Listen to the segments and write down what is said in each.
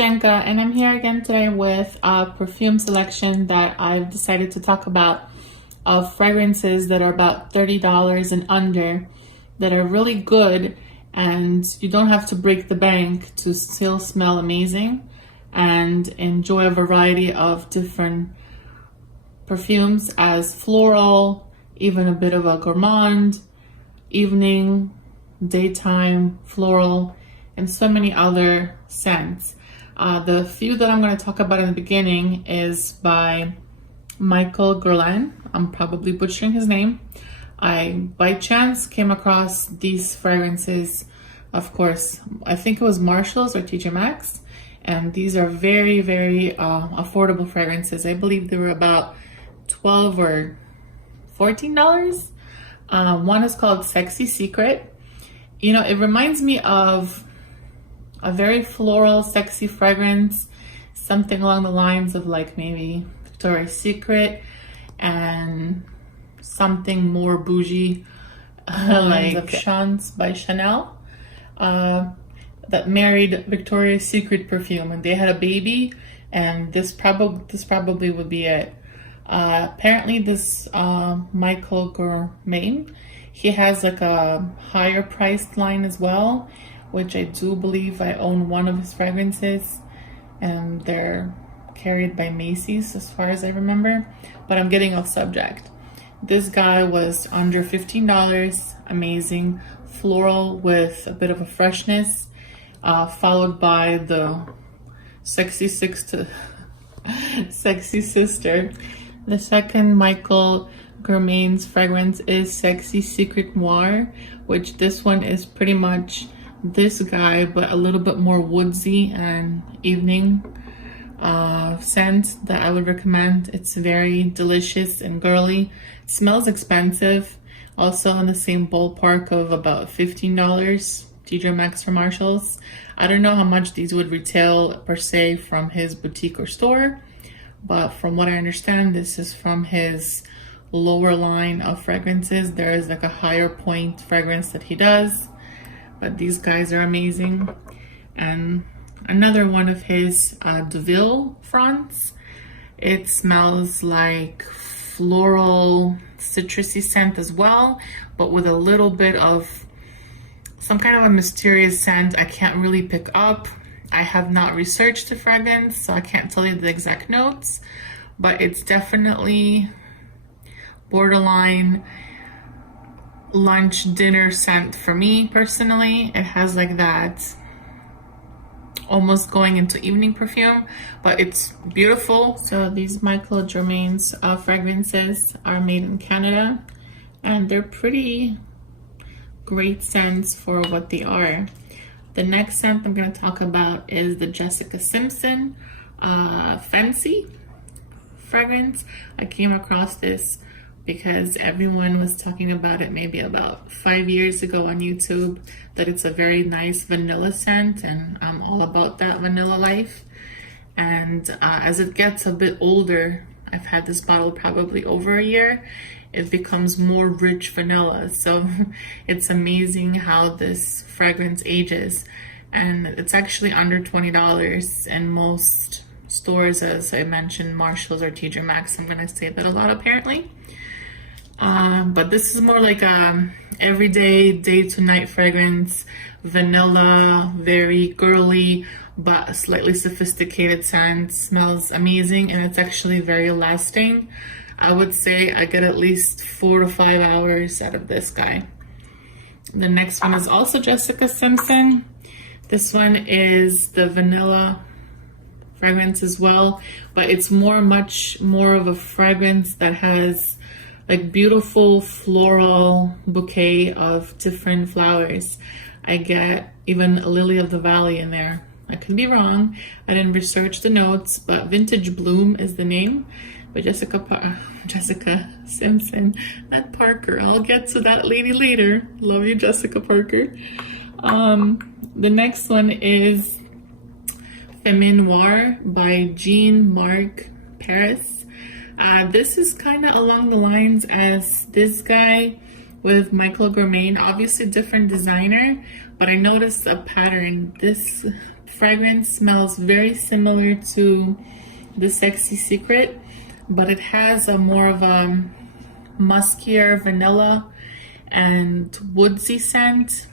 Jenka, and I'm here again today with a perfume selection that I've decided to talk about of fragrances that are about $30 and under that are really good, and you don't have to break the bank to still smell amazing and enjoy a variety of different perfumes as floral, even a bit of a gourmand, evening, daytime, floral, and so many other scents. The few that I'm going to talk about in the beginning is by Michael Guerlain. I'm probably butchering his name. I, by chance, came across these fragrances. Of course, I think it was Marshall's or TJ Maxx. And these are very, very affordable fragrances. I believe they were about $12 or $14. One is called Sexy Secret. You know, it reminds me of a very floral, sexy fragrance, something along the lines of like maybe Victoria's Secret and something more bougie, like Chance by Chanel, that married Victoria's Secret perfume, and they had a baby, and this probably would be it. Apparently, this Michael Gourmet, he has like a higher priced line as well, which I do believe I own one of his fragrances, and they're carried by Macy's as far as I remember, but I'm getting off subject. This guy was under $15, amazing, floral with a bit of a freshness, followed by the Sexy Sister. The second Michael Gourmet's fragrance is Sexy Secret Noir, which this one is pretty much this guy, but a little bit more woodsy and evening scent that I would recommend. It's very delicious and girly. It smells expensive, also in the same ballpark of about $15, TJ Maxx or Marshall's. I don't know how much these would retail per se from his boutique or store, but from what I understand, this is from his lower line of fragrances. There is like a higher point fragrance that he does, but these guys are amazing. And another one of his Deauville fronts, it smells like floral citrusy scent as well, but with a little bit of some kind of a mysterious scent I can't really pick up. I have not researched the fragrance, so I can't tell you the exact notes, but it's definitely borderline lunch dinner scent for me personally. It has like that almost going into evening perfume, but it's beautiful. So these Michael Germain's fragrances are made in Canada, and they're pretty great scents for what they are. The next scent I'm going to talk about is the Jessica Simpson Fancy fragrance. I came across this because everyone was talking about it maybe about 5 years ago on YouTube, that it's a very nice vanilla scent, and I'm all about that vanilla life. And as it gets a bit older, I've had this bottle probably over a year, it becomes more rich vanilla. So it's amazing how this fragrance ages, and it's actually under $20 in most stores, as I mentioned, Marshall's or TJ Maxx. I'm gonna say that a lot apparently. But this is more like a everyday day to night fragrance, vanilla, very girly, but slightly sophisticated scent. Smells amazing, and it's actually very lasting. I would say I get at least 4 to 5 hours out of this guy. The next one is also Jessica Simpson. This one is the vanilla fragrance as well, but it's much more of a fragrance that has like beautiful floral bouquet of different flowers. I get even a lily of the valley in there. I could be wrong. I didn't research the notes, but Vintage Bloom is the name. But Jessica Simpson, not Parker. I'll get to that lady later. Love you, Jessica Parker. The next one is Femme Noir by Jean-Marc Paris. This is kind of along the lines as this guy with Michael Gourmet. Obviously different designer, but I noticed a pattern. This fragrance smells very similar to the Sexy Secret, but it has a more of a muskier vanilla and woodsy scent.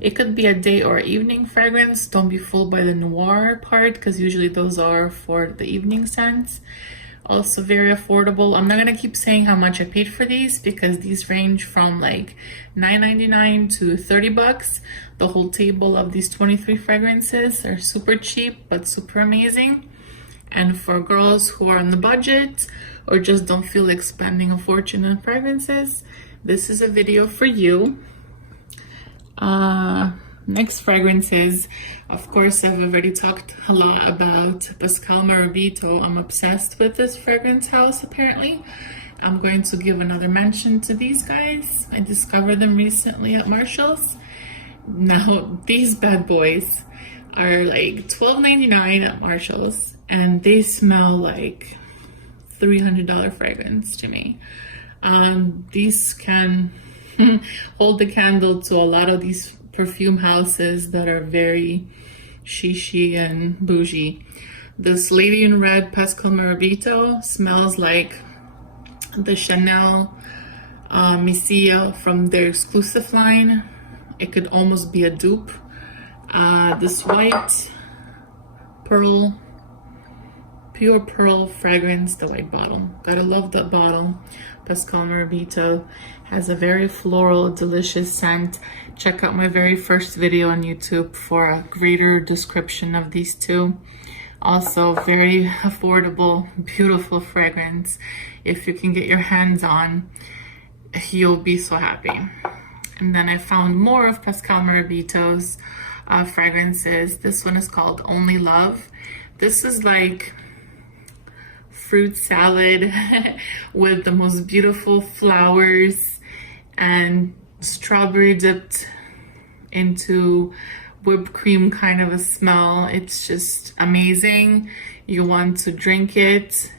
It could be a day or evening fragrance. Don't be fooled by the noir part, because usually those are for the evening scents. Also very affordable. I'm not gonna keep saying how much I paid for these, because these range from like $9.99 to $30. The whole table of these 23 fragrances are super cheap but super amazing. And for girls who are on the budget or just don't feel like spending a fortune on fragrances, this is a video for you. Next fragrances, of course, I've already talked a lot about Pascal Marabito. I'm obsessed with this fragrance house, apparently. I'm going to give another mention to these guys. I discovered them recently at Marshall's. Now, these bad boys are like $12.99 at Marshall's, and they smell like $300 fragrance to me. These can hold the candle to a lot of these perfume houses that are very shishi and bougie. This Lady in Red Pascal Marabito smells like the Chanel Misia from their exclusive line. It could almost be a dupe. This white pearl, pure pearl fragrance, the white bottle. Gotta love that bottle. Pascal Marabito has a very floral, delicious scent. Check out my very first video on YouTube for a greater description of these two. Also, very affordable, beautiful fragrance. If you can get your hands on, you'll be so happy. And then I found more of Pascal Marabito's fragrances. This one is called Only Love. This is like fruit salad with the most beautiful flowers and strawberry dipped into whipped cream kind of a smell. It's just amazing. You want to drink it.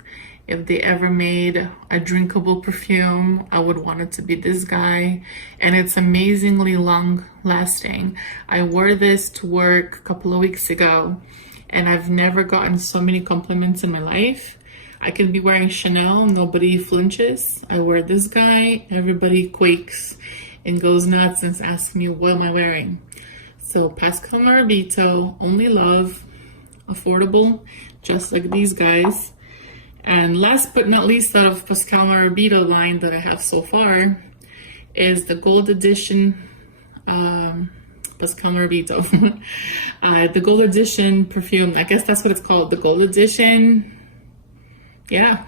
If they ever made a drinkable perfume, I would want it to be this guy. And it's amazingly long lasting. I wore this to work a couple of weeks ago, and I've never gotten so many compliments in my life. I can be wearing Chanel, nobody flinches. I wear this guy, everybody quakes and goes nuts and asks me, what am I wearing? So Pascal Marabito, Only Love, affordable, just like these guys. And last but not least out of Pascal Marabito line that I have so far is the Gold Edition Pascal Marabito. The Gold Edition perfume, I guess that's what it's called, the Gold Edition. Yeah,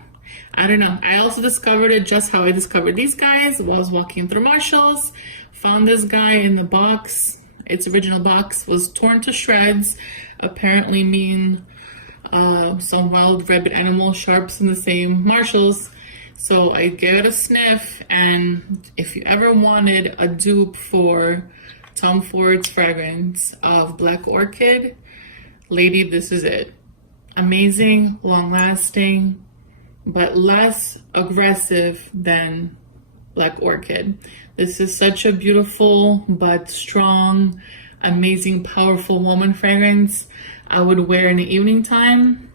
I don't know. I also discovered it just how I discovered these guys while I was walking through Marshall's. Found this guy in the box. Its original box was torn to shreds. Apparently mean some wild rabbit animal sharps in the same Marshall's. So I gave it a sniff, and if you ever wanted a dupe for Tom Ford's fragrance of Black Orchid, lady, this is it. Amazing, long lasting, but less aggressive than Black Orchid. This is such a beautiful but strong, amazing, powerful woman fragrance. I would wear in the evening time.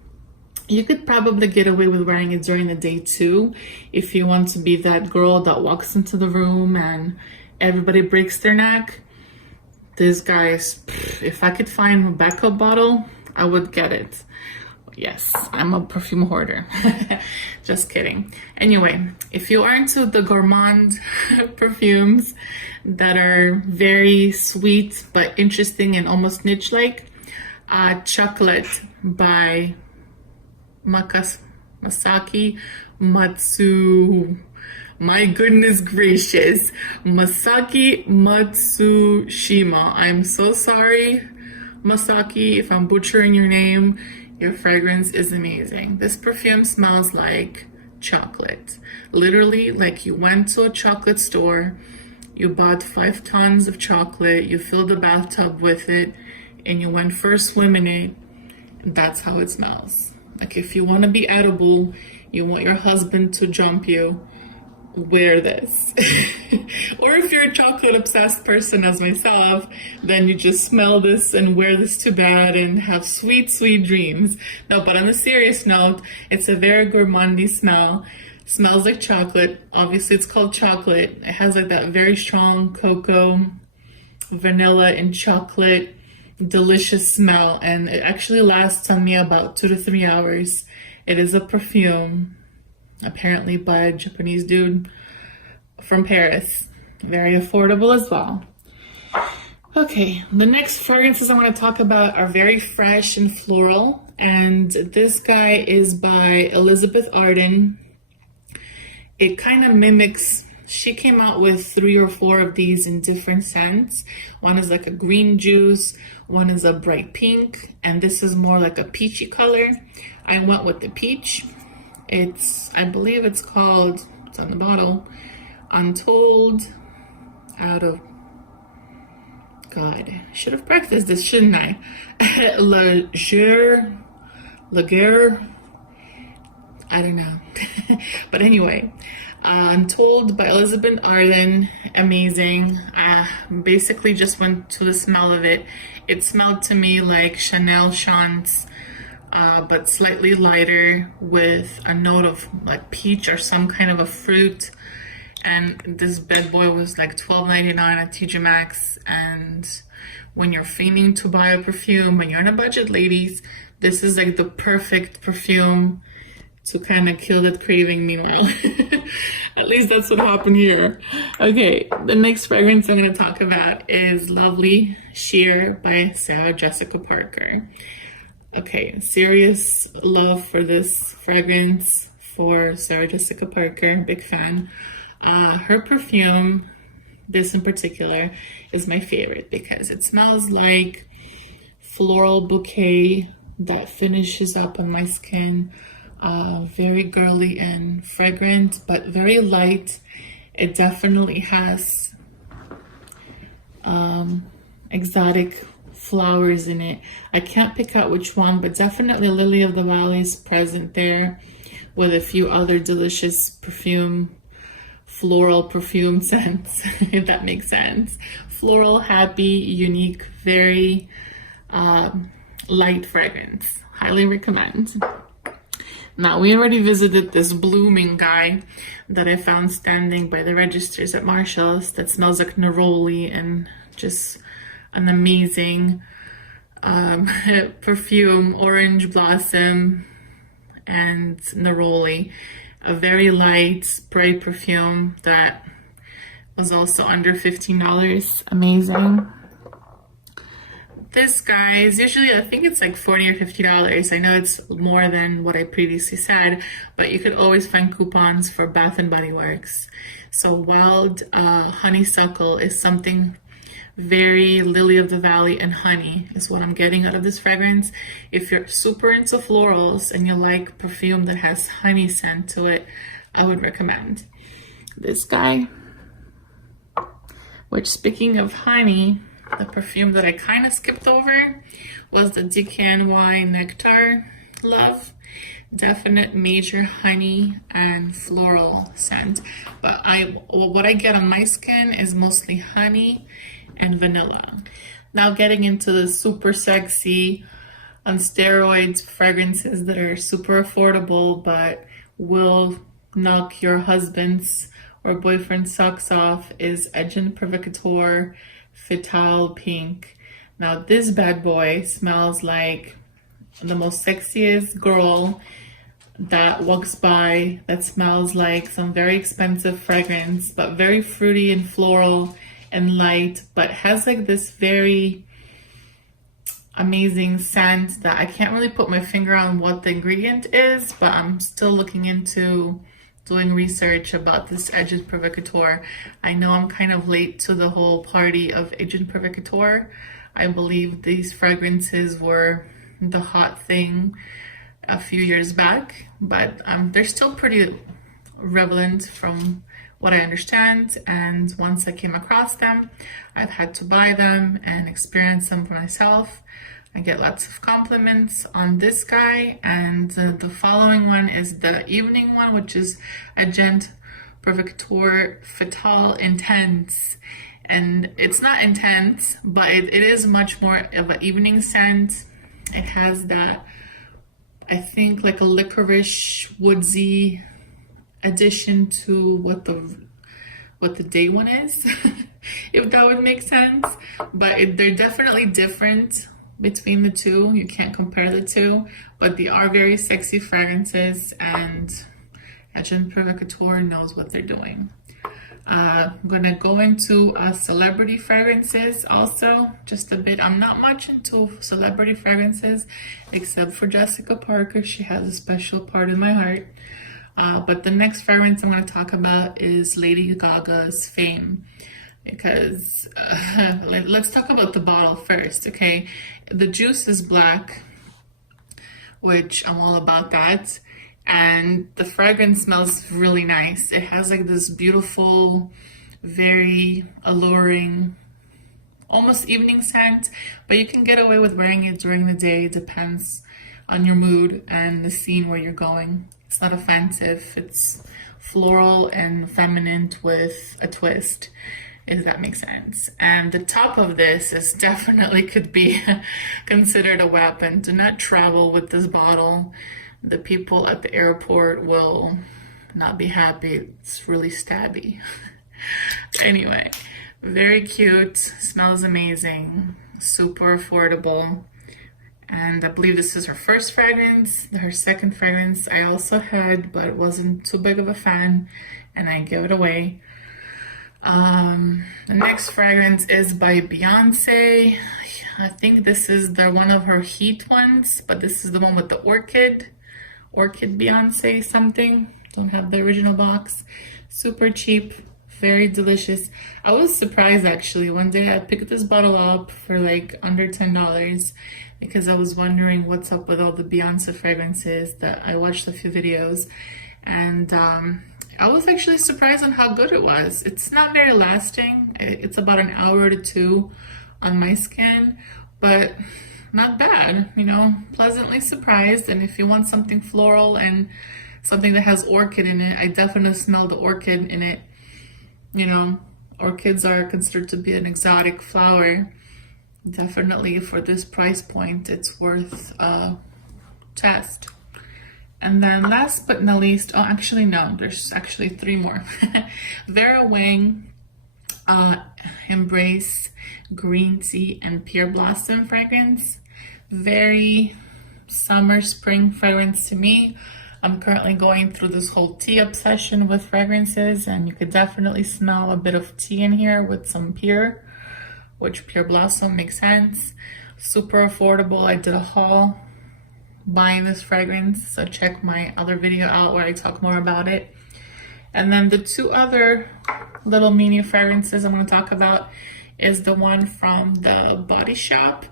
You could probably get away with wearing it during the day too, if you want to be that girl that walks into the room and everybody breaks their neck. This guy is, if I could find a backup bottle, I would get it. Yes, I'm a perfume hoarder. Just kidding. Anyway, if you are into the gourmand perfumes that are very sweet but interesting and almost niche-like, Chocolate by Masaki Matsu. My goodness gracious. Masaki Matsushima. I'm so sorry, Masaki, if I'm butchering your name. Your fragrance is amazing. This perfume smells like chocolate. Literally, like you went to a chocolate store, you bought 5 tons of chocolate, you filled the bathtub with it, and you went for a swim in it. That's how it smells. Like if you want to be edible, you want your husband to jump you, wear this. Or if you're a chocolate obsessed person as myself, then you just smell this and wear this to bed and have sweet, sweet dreams. No, but on a serious note, it's a very gourmandy smell. Smells like chocolate. Obviously, it's called chocolate. It has like that very strong cocoa, vanilla, and chocolate delicious smell, and it actually lasts on me about 2 to 3 hours. It is a perfume, apparently by a Japanese dude from Paris. Very affordable as well. Okay, the next fragrances I'm going to talk about are very fresh and floral, and this guy is by Elizabeth Arden. It kind of mimics, she came out with 3 or 4 of these in different scents. One is like a green juice, one is a bright pink, and this is more like a peachy color. I went with the peach. I believe it's called, it's on the bottle, Untold out of, God, I should have practiced this, shouldn't I? Lager, I don't know. But anyway, Untold by Elizabeth Arden, amazing. Basically just went to the smell of it. It smelled to me like Chanel Chance, but slightly lighter with a note of like peach or some kind of a fruit. And this bad boy was like $12.99 at TJ Maxx. And when you're fiending to buy a perfume, when you're on a budget, ladies, this is like the perfect perfume to kind of kill that craving meanwhile. At least that's what happened here. Okay, the next fragrance I'm going to talk about is Lovely Sheer by Sarah Jessica Parker. Okay, serious love for this fragrance for Sarah Jessica Parker, big fan. Her perfume, this in particular, is my favorite because it smells like floral bouquet that finishes up on my skin. Very girly and fragrant, but very light. It definitely has exotic flowers in it. I can't pick out which one, but definitely Lily of the Valley is present there with a few other delicious floral perfume scents, if that makes sense. Floral, happy, unique, very light fragrance. Highly recommend. Now, we already visited this blooming guy that I found standing by the registers at Marshall's that smells like neroli and just an amazing perfume, orange blossom and neroli. A very light, bright perfume that was also under $15. Amazing. This, guys, usually I think it's like $40 or $50. I know it's more than what I previously said, but you could always find coupons for Bath and Body Works. So Wild Honeysuckle is something very Lily of the Valley and honey is what I'm getting out of this fragrance. If you're super into florals and you like perfume that has honey scent to it, I would recommend this guy. Which, speaking of honey, the perfume that I kind of skipped over was the DKNY Nectar Love. Definite major honey and floral scent. But what I get on my skin is mostly honey and vanilla. Now getting into the super sexy, on steroids fragrances that are super affordable but will knock your husband's or boyfriend's socks off is Agent Provocateur Fetal Pink. Now this bad boy smells like the most sexiest girl that walks by, that smells like some very expensive fragrance, but very fruity and floral and light, but has like this very amazing scent that I can't really put my finger on what the ingredient is, but I'm still looking into doing research about this Agent Provocateur. I know I'm kind of late to the whole party of Agent Provocateur. I believe these fragrances were the hot thing a few years back, but they're still pretty relevant from what I understand. And once I came across them, I've had to buy them and experience them for myself. I get lots of compliments on this guy, and the following one is the evening one, which is Agent Provocateur Fatal Intense. And it's not intense, but it is much more of an evening scent. It has that, I think, like a licorice woodsy addition to what the day one is, if that would make sense. But they're definitely different between the two. You can't compare the two, but they are very sexy fragrances, and Agent Provocateur knows what they're doing. I'm gonna go into celebrity fragrances also, just a bit. I'm not much into celebrity fragrances, except for Jessica Parker. She has a special part in my heart. But the next fragrance I'm going to talk about is Lady Gaga's Fame. Because let's talk about the bottle first, okay? The juice is black, which I'm all about that. And the fragrance smells really nice. It has like this beautiful, very alluring, almost evening scent, but you can get away with wearing it during the day. It depends on your mood and the scene where you're going. It's not offensive. It's floral and feminine with a twist, if that makes sense. And the top of this is definitely could be considered a weapon. Do not travel with this bottle. The people at the airport will not be happy. It's really stabby. Anyway, very cute, smells amazing, super affordable. And I believe this is her first fragrance. Her second fragrance I also had, but wasn't too big of a fan, and I gave it away. The next fragrance is by Beyonce. I think this is one of her heat ones, but this is the one with the orchid Beyonce something. Don't have the original box. Super cheap, very delicious. I was surprised actually. One day I picked this bottle up for like under $10 because I was wondering what's up with all the Beyonce fragrances. That I watched a few videos, and I was actually surprised on how good it was. It's not very lasting. It's about an hour to two on my skin, but not bad, you know, pleasantly surprised. And if you want something floral and something that has orchid in it, I definitely smell the orchid in it. You know, orchids are considered to be an exotic flower. Definitely for this price point, it's worth a test. And then last but not least, oh, actually, no, there's actually three more. Vera Wang, Embrace Green Tea and Pear Blossom fragrance. Very summer, spring fragrance to me. I'm currently going through this whole tea obsession with fragrances, and you could definitely smell a bit of tea in here with some pear, which Pear Blossom makes sense. Super affordable. I did a haul buying this fragrance, so check my other video out where I talk more about it. And then the two other little mini fragrances I'm going to talk about is the one from the Body Shop.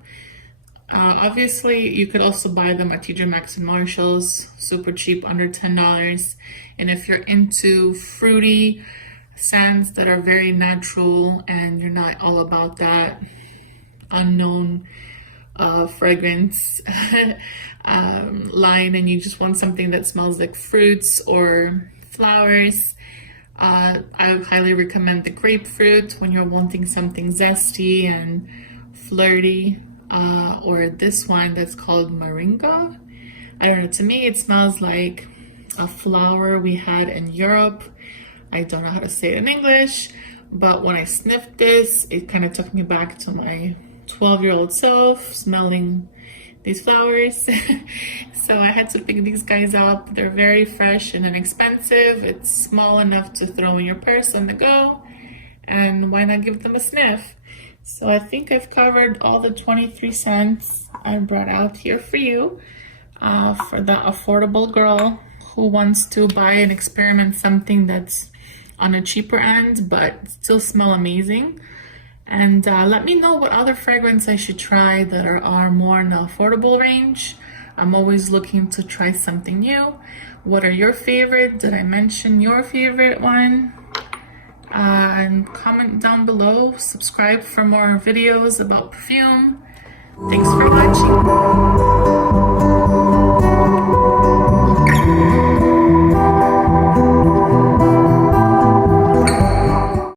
Obviously, you could also buy them at TJ Maxx and Marshalls, super cheap, under $10. And if you're into fruity scents that are very natural and you're not all about that unknown fragrance line, and you just want something that smells like fruits or flowers, I highly recommend the grapefruit when you're wanting something zesty and flirty. Or this one that's called Moringa. I don't know, to me it smells like a flower we had in Europe. I don't know how to say it in English, but when I sniffed this, it kind of took me back to my 12-year-old self, smelling these flowers. So I had to pick these guys up. They're very fresh and inexpensive. It's small enough to throw in your purse on the go, and why not give them a sniff? So I think I've covered all the 23 scents I brought out here for you, for the affordable girl who wants to buy and experiment something that's on a cheaper end but still smell amazing. And let me know what other fragrance I should try that are more in the affordable range. I'm always looking to try something new. What are your favorite? Did I mention your favorite one? And comment down below. Subscribe for more videos about perfume. Thanks for watching.